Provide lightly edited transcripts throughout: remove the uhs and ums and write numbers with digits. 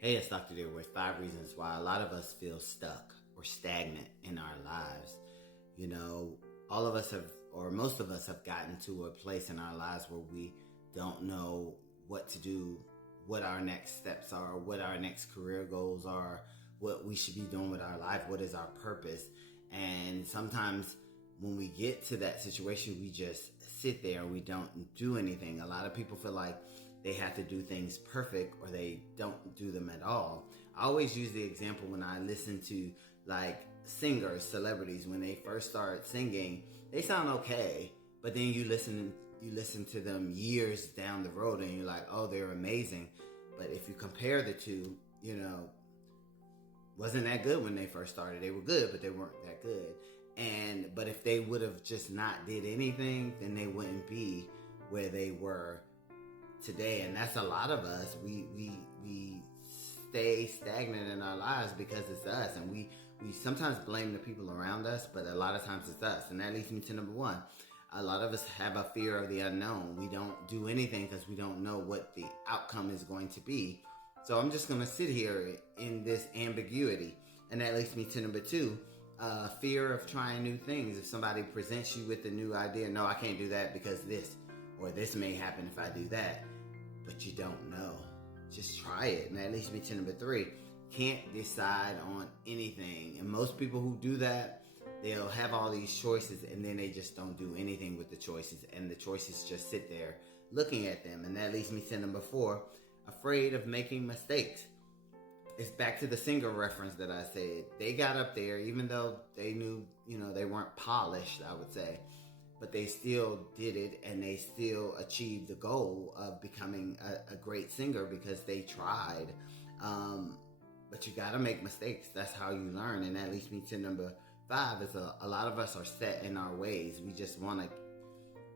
Hey, it's Dr. Deer with 5 reasons why a lot of us feel stuck or stagnant in our lives. You know, all of us have, or most of us have gotten to a place in our lives where we don't know what to do, what our next steps are, what our next career goals are, what we should be doing with our life, what is our purpose. And sometimes when we get to that situation, we just sit there and we don't do anything. A lot of people feel like they have to do things perfect or they don't do them at all. I always use the example when I listen to like singers, celebrities, when they first start singing, they sound okay, but then you listen to them years down the road and you're like, oh, they're amazing. But if you compare the two, wasn't that good when they first started. They were good, but they weren't that good. But if they would have just not did anything, then they wouldn't be where they were today. And that's a lot of us. We stay stagnant in our lives because it's us, and we sometimes blame the people around us, but a lot of times it's us. And that leads me to number one. A lot of us have a fear of the unknown. We don't do anything because we don't know what the outcome is going to be. So I'm just going to sit here in this ambiguity. And that leads me to number two. Fear of trying new things. If somebody presents you with a new idea, no, I can't do that because this, or this may happen if I do that, but you don't know. Just try it. And that leads me to number three. Can't decide on anything. And most people who do that, they'll have all these choices and then they just don't do anything with the choices, and the choices just sit there looking at them. And that leads me to number four. Afraid of making mistakes. It's back to the singer reference that I said. They got up there, even though they knew, they weren't polished, I would say, but they still did it, and they still achieved the goal of becoming a great singer because they tried. But you got to make mistakes. That's how you learn. And that leads me to number five. Is a lot of us are set in our ways. We just want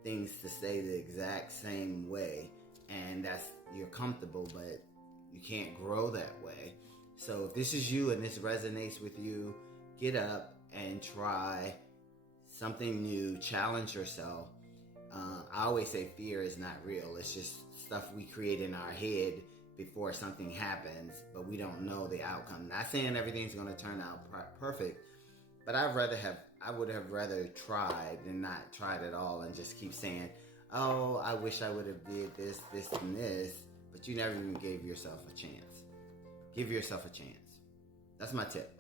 things to stay the exact same way, and you're comfortable, but you can't grow that way. So if this is you and this resonates with you, get up and try something new, challenge yourself. I always say fear is not real. It's just stuff we create in our head before something happens, but we don't know the outcome. Not saying everything's going to turn out perfect, but I would have rather tried than not tried at all and just keep saying, oh, I wish I would have did this, this, and this, but you never even gave yourself a chance. Give yourself a chance. That's my tip.